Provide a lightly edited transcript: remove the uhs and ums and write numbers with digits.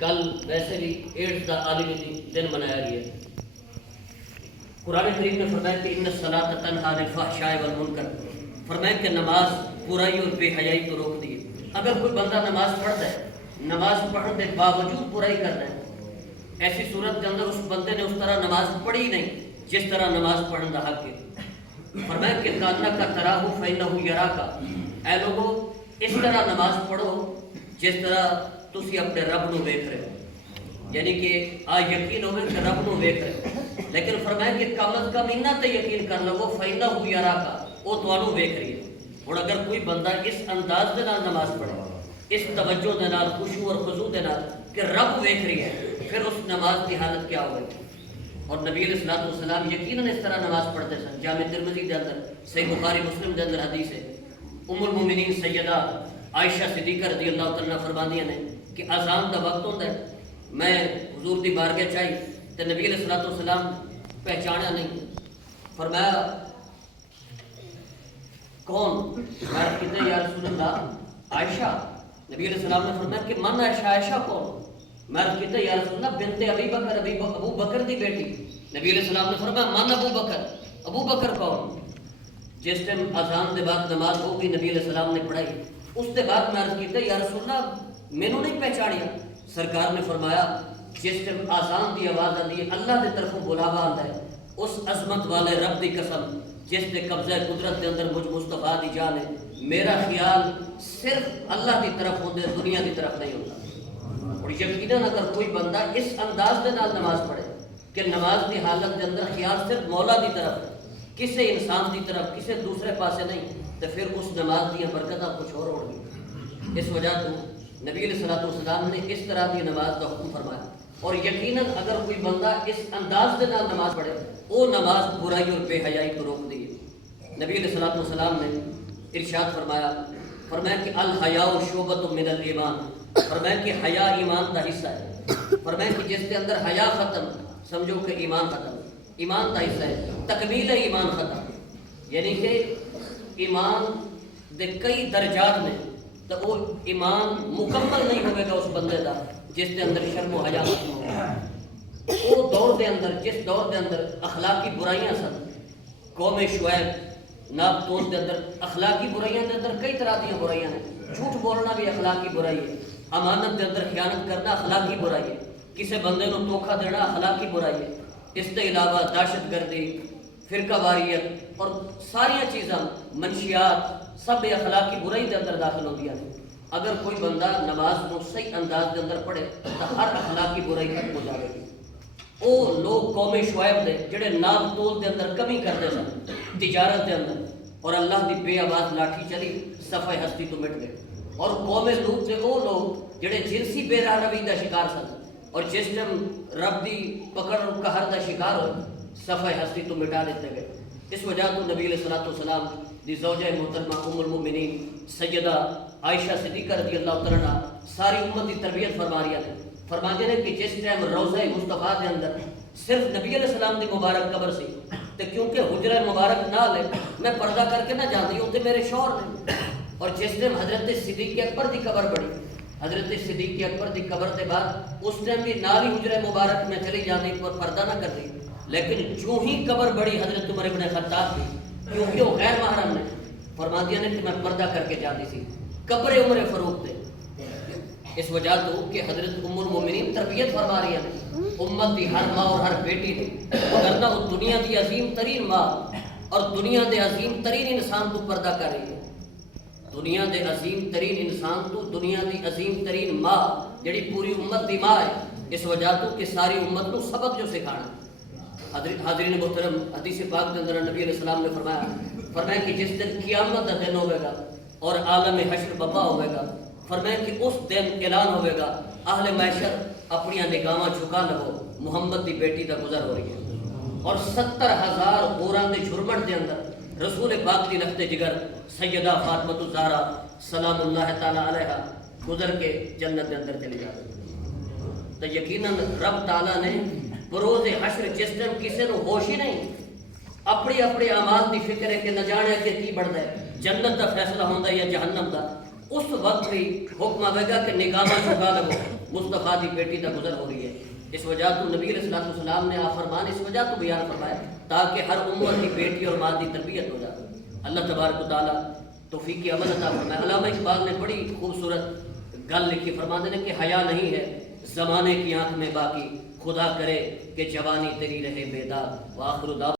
کل ویسے بھی ایڈز کا عالمی دن منایا گیا. قرآن کریم نے فرمایا کہ ان الصلاۃ تنہی عن الفحشاء والمنکر، فرمایا کہ نماز برائی اور بے حیائی کو روک دی. اگر کوئی بندہ نماز پڑھتا ہے، نماز پڑھنے کے باوجود برائی کرتا ہے، ایسی صورت کے اندر اس بندے نے اس طرح نماز پڑھی نہیں جس طرح نماز پڑھنے کا حق ہے. فرمایا کہ کانک تراہ فإنہ یراک، اے لوگو اس طرح نماز پڑھو جس طرح تسی اپنے رب نو ویکھ رہے ہو، یعنی کہ یقین ہوئے کہ رب نو ویکھ رہے ہو. لیکن فرمایا کہ کم از کم انہاں تے یقین کر لو فإنہ یراک، وہ تانوں ویکھ رہی ہے. اور اگر کوئی بندہ اس انداز دے نال نماز پڑھے، اس توجہ دے نال، خشوع اور خضوع دے نال کہ رب ویکھ رہی ہے، پھر اس نماز کی حالت کیا ہوگی. اور نبی علیہ الصلوۃ والسلام یقیناً اس طرح نماز پڑھتے سن. جامع ترمذی کے اندر، صحیح بخاری مسلم کے اندر حدیث ہے. ام المومنین سیدہ عائشہ صدیقہ رضی اللہ تعالیٰ فرماندیاں نے کہ اذان دا وقت ہوتا ہے، میں حضور دی بارگاہ چاہی تو نبی علیہ الصلوۃ والسلام پہچانا نہیں. فرمایا کون؟ میں کہتے یا رسول اللہ عائشہ. نبی علیہ السلام نے فرمایا کہ من عائشہ؟ عائشہ کون؟ میں کہتے یا رسول اللہ بنت ابی بکر، ابو بکر دی بیٹی. نبی علیہ السلام نے فرمایا من ابو بکر؟ ابو بکر کون؟ جس ٹائم اذان دے بعد نماز ہو گئی، نبی علیہ السلام نے پڑھائی. اس کے بعد میں عرض کیتا یا رسول اللہ مینوں نہیں پہچانیا؟ سرکار نے فرمایا جس ٹائم اذان دی آواز آتی ہے، اللہ دی طرفوں بلاوا آتا ہے، اس عظمت والے رب دی قسم جس نے قبضہ قدرت کے اندر مجھ مصطفیٰ دی جان ہے، میرا خیال صرف اللہ دی طرف ہوندے، دنیا دی طرف نہیں ہوتا. اور یقیناً اگر کوئی بندہ اس انداز دے نال نماز پڑھے کہ نماز کی حالت کے اندر خیال صرف مولا دی طرف، کسی انسان دی طرف، کسی دوسرے پاسے نہیں، تو پھر اس نماز دی برکتاں کچھ اور ہو گئی. اس وجہ تو نبی علیہ الصلوۃ والسلام نے اس طرح کی نماز کا حکم فرمایا. اور یقیناً اگر کوئی بندہ اس انداز کے نال نماز پڑھے، وہ نماز برائی اور بے حیائی کو روک دی. نبی علیہ الصلوۃ والسلام نے ارشاد فرمایا کہ الحیاء شعبۃ من الایمان، فرمایا کہ حیا ایمان کا حصہ ہے. فرمایا کہ جس کے اندر حیا ختم، سمجھو کہ ایمان ختم. ایمان کا حصہ ہے، تکمیل ایمان ختم، یعنی کہ ایمان دے کئی درجات میں، تو وہ ایمان مکمل نہیں ہوئے گا اس بندے کا جس کے اندر شرم و حیا ختم ہوگا. وہ دور دے اندر، جس دور دے اندر اخلاقی برائیاں سن، قوم شعیب نابتون دے اندر اخلاقی برائیاں دے اندر کئی طرح دیا برائیاں ہیں. جھوٹ بولنا بھی اخلاقی برائی ہے، امانت دے اندر خیانت کرنا اخلاقی برائی ہے، کسی بندے کو دھوکہ دینا اخلاقی برائی ہے. اس کے علاوہ دہشت گردی، فرقہ واریت اور ساری چیزاں، منشیات، سب اخلاقی برائی کے اندر داخل ہوتی ہیں. اگر کوئی بندہ نماز کو صحیح انداز کے اندر پڑھے تو ہر اخلاقی برائی ختم ہو جائے گی. وہ لوگ قوم شعیب دے جڑے ناب تول دے اندر کمی کرتے سن تجارت دے اندر، اور اللہ دی بے آواز لاٹھی چلی، صفحہ ہستی تو مٹ گئے. اور قوم لوط دے وہ لوگ جڑے جنسی بے راہ روی دا شکار سن، اور جس ٹائم رب دی پکڑ اور قہر دا شکار ہوئے، صفحہ ہستی تو مٹا دیتے گئے. اس وجہ تو نبی علیہ الصلوۃ والسلام دی زوجہ محترمہ ام المؤمنین سیدہ عائشہ صدیقہ رضی اللہ تعالیٰ عنہ ساری امت کی تربیت فرما رہی ہے. فرماتے ہیں کہ جس ٹائم روضہ مصطفیٰ کے اندر صرف نبی علیہ السلام کی مبارک قبر سی، تو کیونکہ حجرہ مبارک نال ہے، میں پردہ کر کے نہ جاتی ہوں، میرے شوہر نے. اور جس ٹائم حضرت صدیق اکبر کی قبر بڑی، حضرت صدیق اکبر کی قبر کے بعد اس ٹائم بھی نال ہی حجرہ مبارک میں چلی جاتی پر پردہ نہ کرتی. لیکن جو ہی قبر بڑی حضرت عمر بن خطاب کی، کیونکہ وہ غیر محرم نے، فرماتی ہیں کہ میں پردہ کر کے جاتی تھی. قبر عمر فاروق تھے. اس وجہ تو کہ حضرت ام المومنین تربیت فرما رہی ہیں امت کی ہر ماں اور ہر بیٹی نے، ورنہ وہ دنیا کی عظیم ترین ماں اور دنیا کے عظیم ترین انسان تو پردہ کر رہی ہے. دنیا کے عظیم ترین انسان تو دنیا کی عظیم ترین ماں جڑی پوری امت کی ماں ہے. اس وجہ تو کہ ساری امت کو سبق جو سکھانا. حاضرین محترم، حدیث پاک کے اندر نبی علیہ السلام نے فرمایا کہ جس دن قیامت کا دن ہوئے گا اور عالم حشر بپا ہوئے گا، فرمایا کہ اس دن اعلان ہوئے گا اہل محشر اپنی نگاہاں جھکا لگو، محمد دی بیٹی کا گزر ہو رہی ہے. اور 70,000 حوراں دے جھرمٹ دے اندر رسول پاک دی لخت جگر سیدہ فاطمہ الزہرا سلام اللہ تعالی علیہا گزر کے جنت دے اندر چلی جاتی. تو یقیناً رب تعالیٰ نے بروز حشر جس ٹائم کسی کو ہوش ہی نہیں، اپنے اپنے اعمال دی فکر ہے کہ نہ جانے کہ کی بڑھتا ہے، جنت دا فیصلہ ہوتا ہے یا جہنم دا، اس وقت بھی حکم آئے گا کہ نگاہ جھکا لگو، مصطفیٰ دی بیٹی دا گزر ہو رہی ہے. اس وجہ تو نبی علیہ الصلوۃ والسلام نے فرمان اس وجہ تو بیان فرمایا تاکہ ہر امت کی بیٹی اور ماں کی تربیت ہو جائے. اللہ تبارک و تعالیٰ توفیق عمل عطا فرمائے. علامہ اقبال نے بڑی خوبصورت گل لکھی، فرماتے ہیں کہ حیا نہیں ہے زمانے کی آنکھ میں باقی، خدا کرے کہ جوانی تیری رہے بیدار. وآخر دعوانا